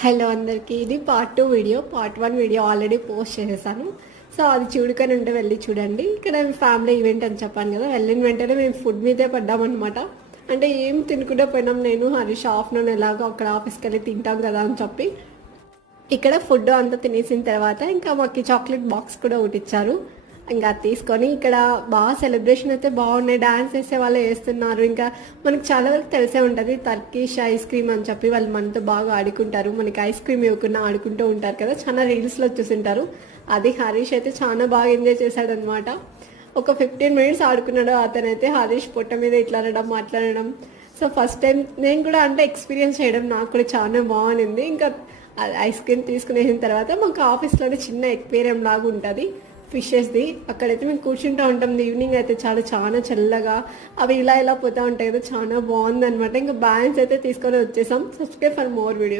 Hello అందరికీ, ఇది part 2 video. Part 1 video already post చేసేసాను. సో అది చూడుకొని ఉంటే వెళ్ళి చూడండి. ఇక్కడ ఫ్యామిలీ ఈవెంట్ అని చెప్పాను కదా, వెళ్ళిన వెంటనే మేము ఫుడ్ మీదే పడ్డామన్నమాట. అంటే ఏం తినకుండా పోయినాం. నేను హరీష్ ఆఫ్టర్నూన్ ఎలాగో అక్కడ ఆఫీస్కి వెళ్ళి తింటాం కదా అని చెప్పి ఇక్కడ ఫుడ్ అంతా తినేసిన తర్వాత ఇంకా మాకు చాక్లెట్ బాక్స్ కూడా ఒకటి ఇచ్చారు. ఇంకా తీసుకొని ఇక్కడ బాగా సెలబ్రేషన్ అయితే బాగున్నాయి. డ్యాన్స్ వేసే వాళ్ళు వేస్తున్నారు. ఇంకా మనకు చాలా వరకు తెలిసే ఉంటుంది టర్కిష్ ఐస్ క్రీమ్ అని చెప్పి వాళ్ళు మనతో బాగా ఆడుకుంటారు. మనకి ఐస్ క్రీమ్ ఇవ్వకుండా ఆడుకుంటూ ఉంటారు కదా, చాలా రీల్స్లో చూసింటారు. అది హరీష్ అయితే చాలా బాగా ఎంజాయ్ చేశాడనమాట. ఒక 15 మినిట్స్ ఆడుకున్నాడు. అతనైతే హరీష్ పొట్ట మీద ఇట్లా అనడం మాట్లాడడం. సో ఫస్ట్ టైం నేను కూడా అంటే ఎక్స్పీరియన్స్ చేయడం నాకు కూడా చాలా బాగుంది. ఇంకా ఐస్ క్రీమ్ తీసుకునేసిన తర్వాత మాకు ఆఫీస్లోనే చిన్న ఎక్వేరియం లాగా ఉంటుంది ఫిషెస్ది. అక్కడైతే మేము కూర్చుంటూ ఉంటాం. ఈవినింగ్ అయితే చాలా చల్లగా అవి ఇలా పోతూ ఉంటాయి కదా, చాలా బాగుంది అనమాట. ఇంకా బ్యాలెన్స్ అయితే తీసుకొని వచ్చేసాం. Subscribe for more video.